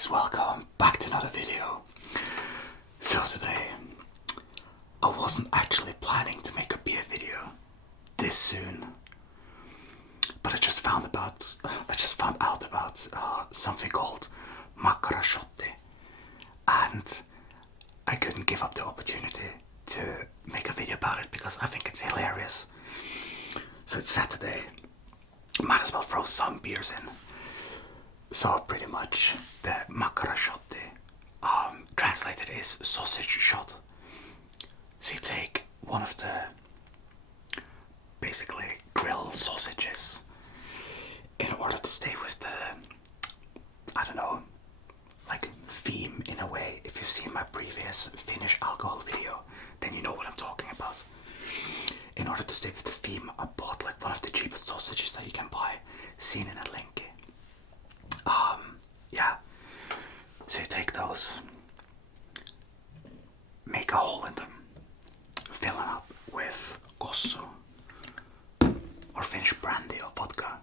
guys, welcome back to another video. So today, I wasn't actually planning to make a beer video this soon, but I just found out about something called makarashotte, and I couldn't give up the opportunity to make a video about it because I think it's hilarious. So it's Saturday, might as well throw some beers in. So pretty much the makarashotte translated is sausage shot. So you take one of the basically grilled sausages in order to stay with the, I don't know, like theme in a way. If you've seen my previous Finnish alcohol video, then you know what I'm talking about. In order to stay with the theme, I bought like one of the cheapest sausages that you can buy, seen in a link. Yeah, so you take those, make a hole in them, fill it up with kosso, or Finnish brandy or vodka,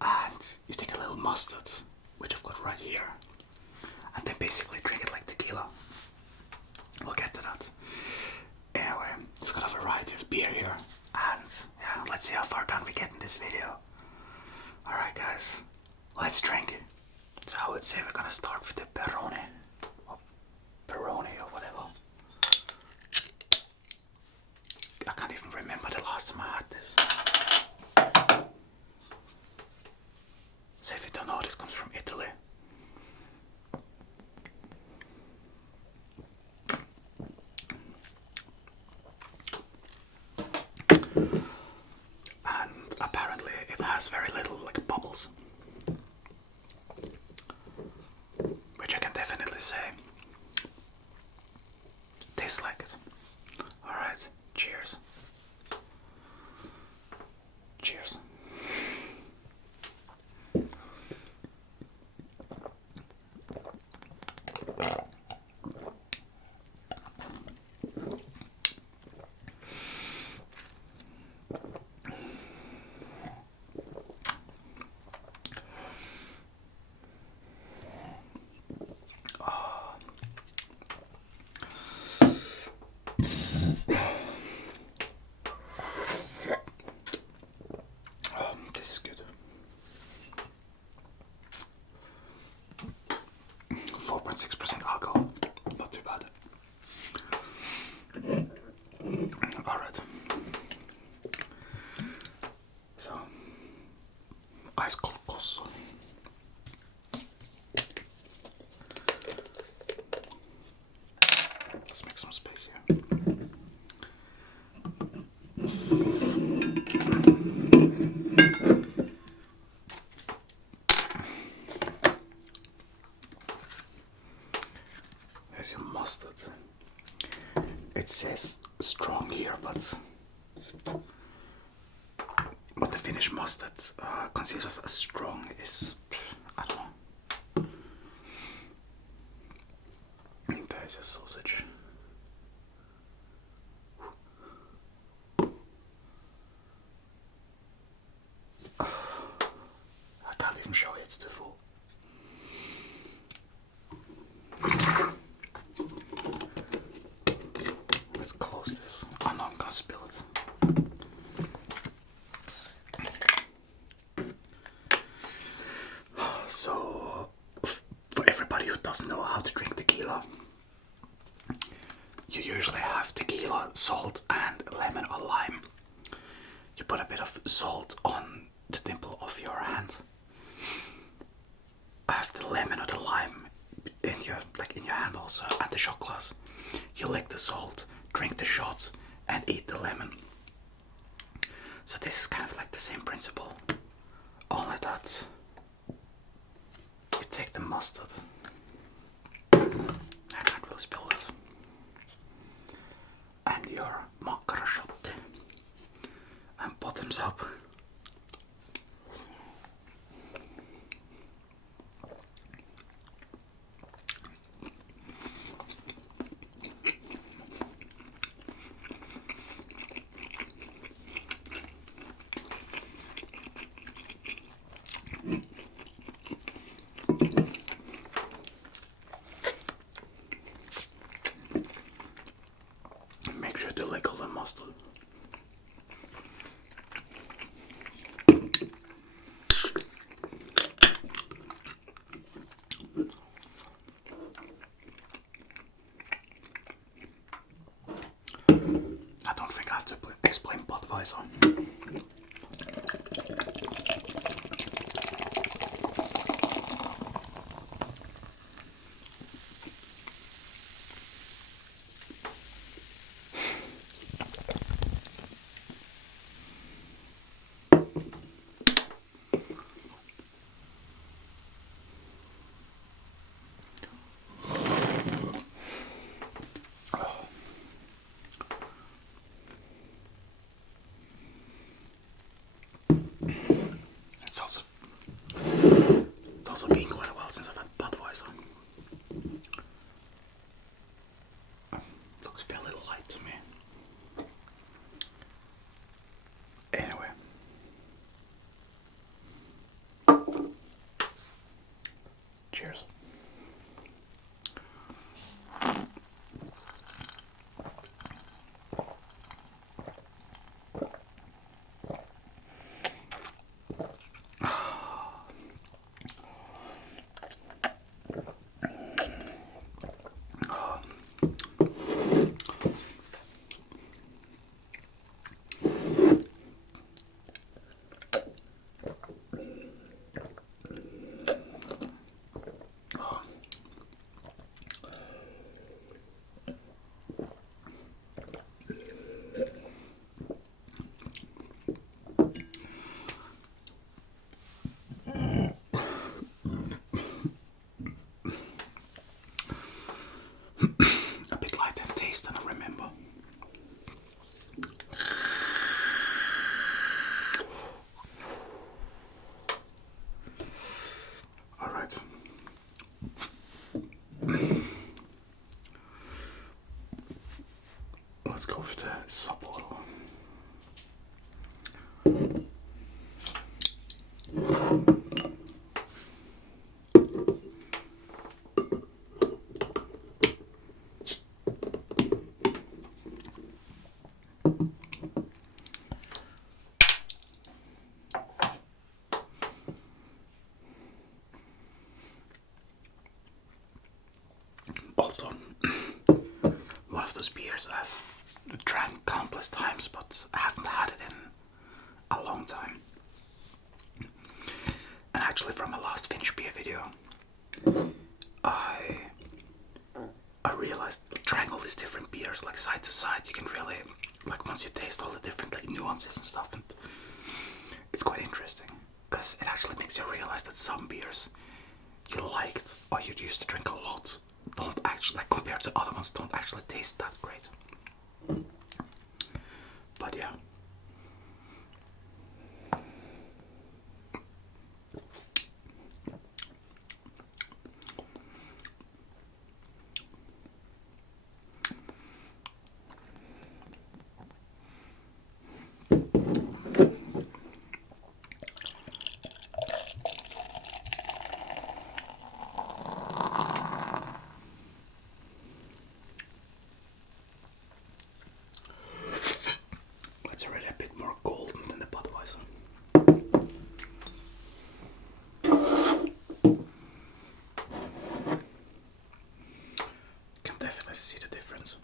and you take a little mustard, which I've got right here, and then basically drink it like tequila. We'll get to that. Anyway, we've got a variety of beer here, and yeah, let's see how far down we get in this video. Alright guys, let's drink. So I would say we're gonna start with the Peroni, or whatever. I can't even remember the last time I had this. So if you don't know, this comes from Italy. And apparently it has very little like bubbles. Which I can definitely say tastes like it. Alright, cheers. Cheers. This is good. 4.6% alcohol, not too bad. Alright. So, ice cold kosso. Let's make some space here. There's your mustard. It says strong here, but what the Finnish mustard considers as strong is, I don't know. There's a sausage. I can't even show you, it's too full. Let's close this. Oh no, I'm gonna spill it. So, for everybody who doesn't know how to drink tequila, you usually have tequila, salt, and lemon or lime. You put a bit of salt on the dimple of your hand. I have the lemon or the lime in your hand also, and the shot glass. You lick the salt, drink the shots, and eat the lemon. So this is kind of like the same principle, only that you take the mustard. I can't really spill it. And your makarashotte, and bottoms up. is plain Budweiser. It's also been quite a while since I've had Budweiser. Looks fairly light to me. Anyway. Cheers. A bit light in taste than I remember. Alright. Let's go with the sub bottle. Also, one of those beers I've drank countless times, but I haven't had it in a long time. And actually, from my last Finnish beer video, I realized trying all these different beers, like side to side, you can really, like once you taste all the different like nuances and stuff, and it's quite interesting because it actually makes you realize that some beers you liked or you used to drink a lot don't actually, like compared to other ones, don't actually taste that great. But yeah. It's already a bit more golden than the Budweiser. Can definitely see the difference.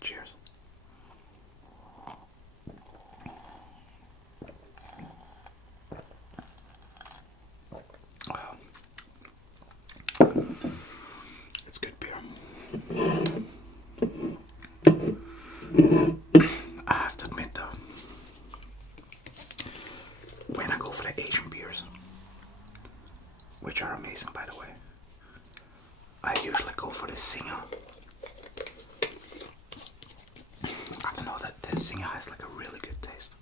Cheers. It's good beer. I have to admit though, when I go for the Asian beers, which are amazing by the way, I usually go for the Singer. I don't know, that the Singer has like a really good taste.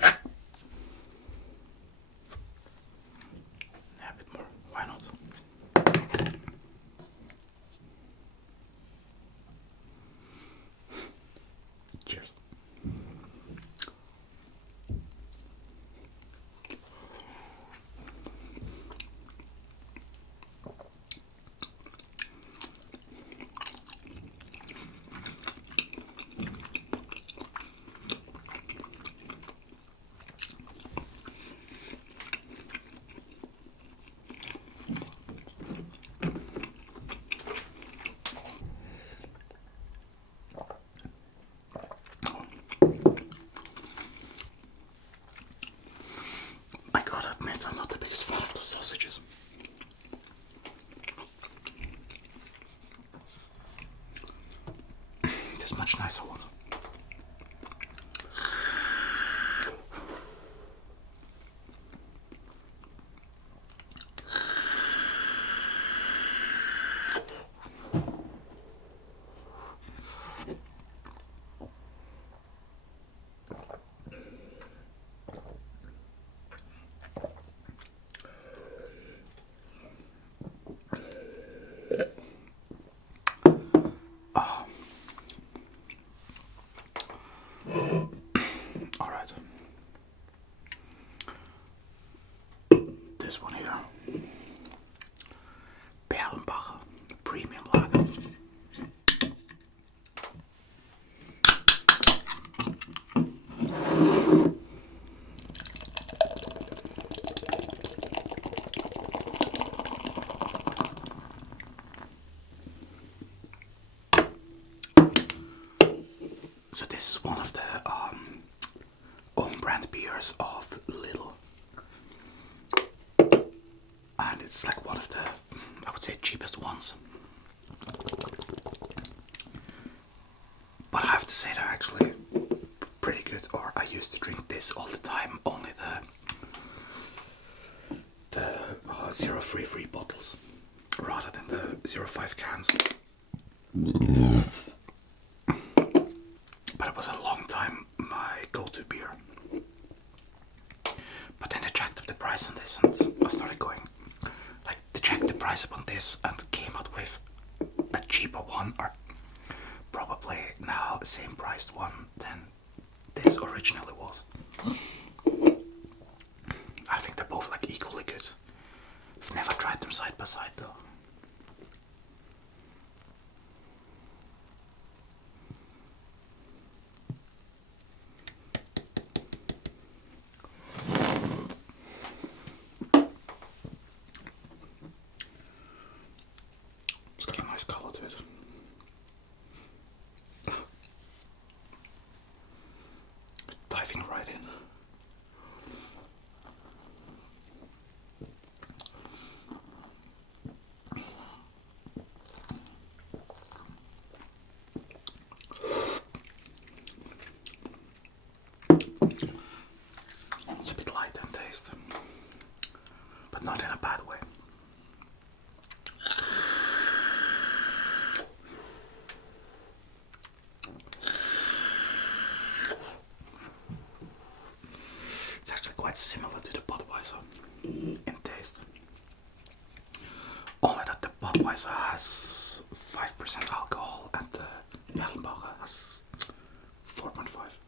Yeah, a bit more. Why not? Cheers. it's like one of the, I would say, cheapest ones. But I have to say they're actually pretty good. Or I used to drink this all the time, only the 0.33 bottles rather than the 0.5 cans. But it was a long time my go-to beer. But then they jacked up the price on this, and I started going, like, they jacked the price up on this and came out with a cheaper one, or probably now the same priced one than this originally was. I think they're both like equally good. I've never tried them side by side though. It's got a nice colour to it. Diving right in. It's a bit light in taste, but not in a bad way. It's actually quite similar to the Budweiser in taste. Only that the Budweiser has 5% alcohol and the Erlenbacher has 4.5.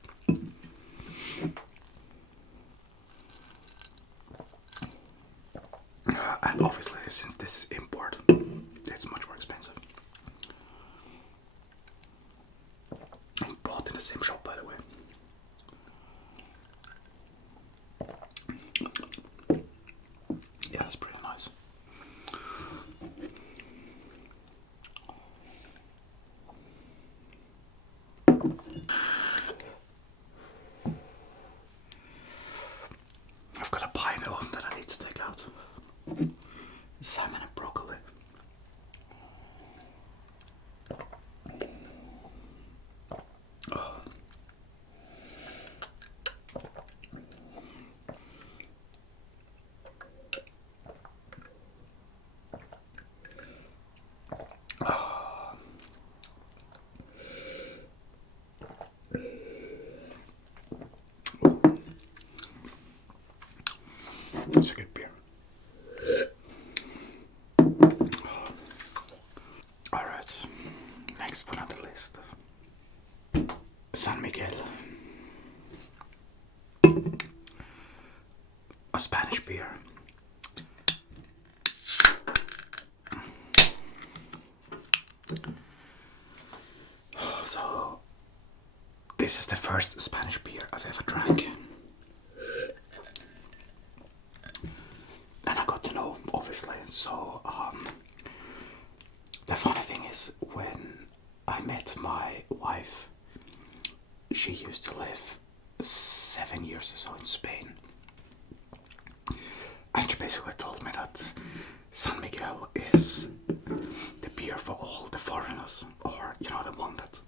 And obviously, since this is import, it's much more expensive. Bought in the same shop, by the way. Yeah, it's pretty nice. I've got a pie in the oven that I need to take out. Salmon and broccoli. It's a good beer. Alright, next one on the list. San Miguel. A Spanish beer. So, this is the first Spanish beer I've ever drank. And I got to know, obviously. So, the funny thing is, when I met my wife, she used to live 7 years or so in Spain. And she basically told me that San Miguel is the beer for all the foreigners, or, you know, the one that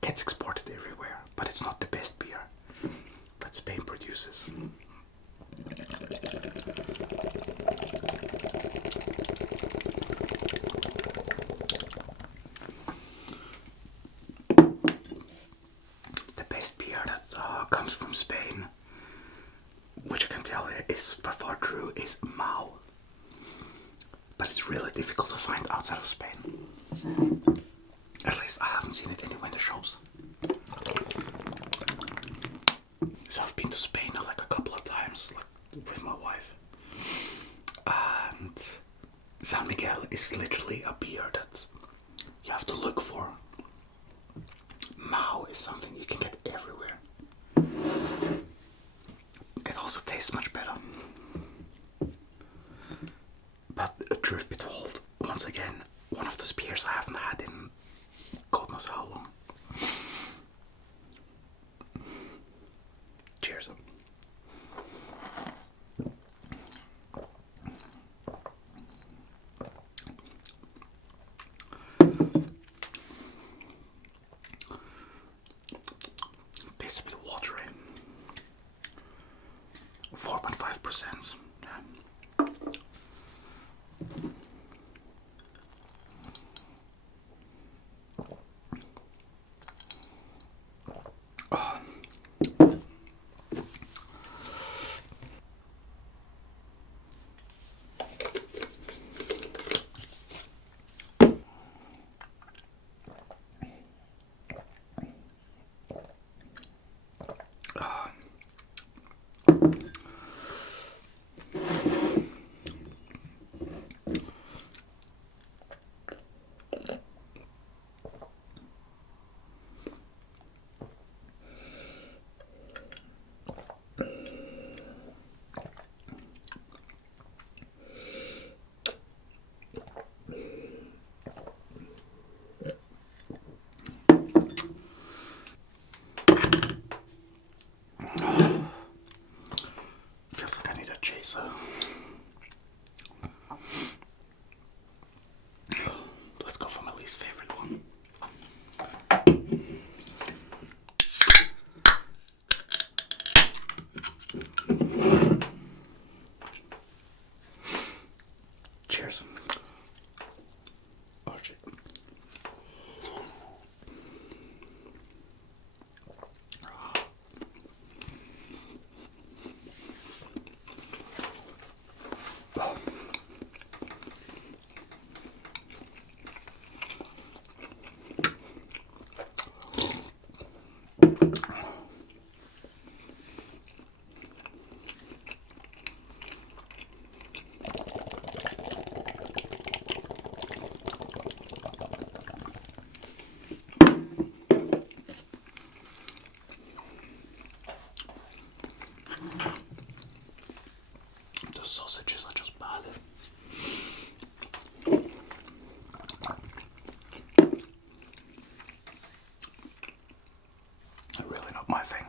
gets exported everywhere, but it's not the best beer that Spain produces. The best beer that comes from Spain, which I can tell you is by far true, is Mao. But it's really difficult to find outside of Spain. At least I haven't seen it anywhere in the shops. So I've been to Spain like a couple of times, like with my wife. And San Miguel is literally a beer that you have to look for. Mao is something you can get everywhere. It also tastes much better. But truth be told, once again, one of those beers I haven't had in God knows how long. Cheers. 100%. Feels like I need a chaser. Let's go for my least favorite one. Cheers. Oh shit. The sausages are just bad. Really not my thing.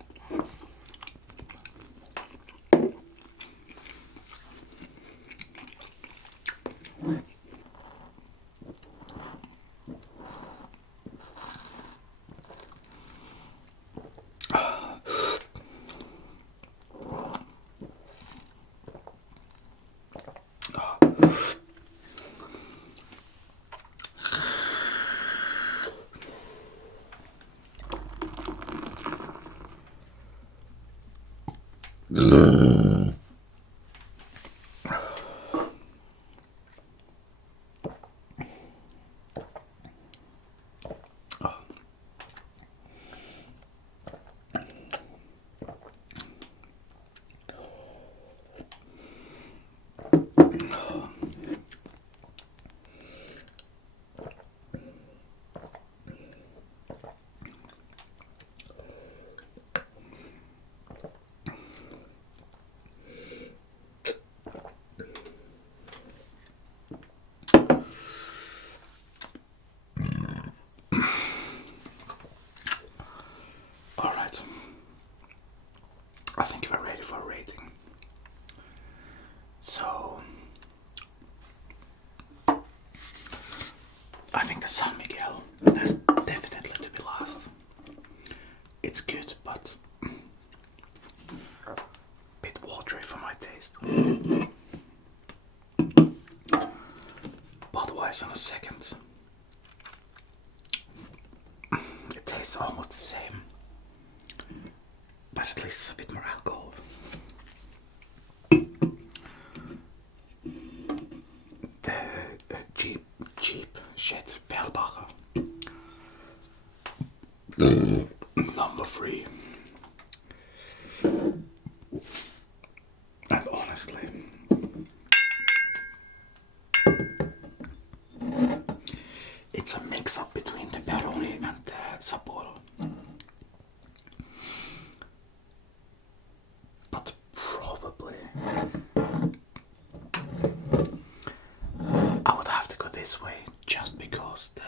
Alright. I think we're ready for a rating. So I think the San Miguel has definitely to be last. It's good, but a bit watery for my taste. Budweiser on a second. It tastes almost the same, but at least it's a bit more alcohol. The cheap shit, Perlbacher. Number 3. And honestly, it's a mix-up between the Peroni and the Sapporo. But probably I would have to go this way just because the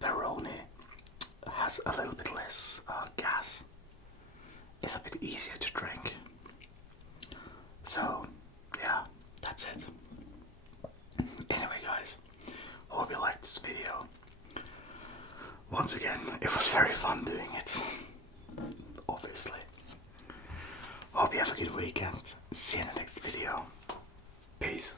Peroni has a little bit less gas. It's a bit easier to drink. So, yeah, that's it. Anyway, guys, hope you liked this video. Once again, it was very fun doing it. Obviously. Hope you have a good week. weekend. See you in the next video. Peace.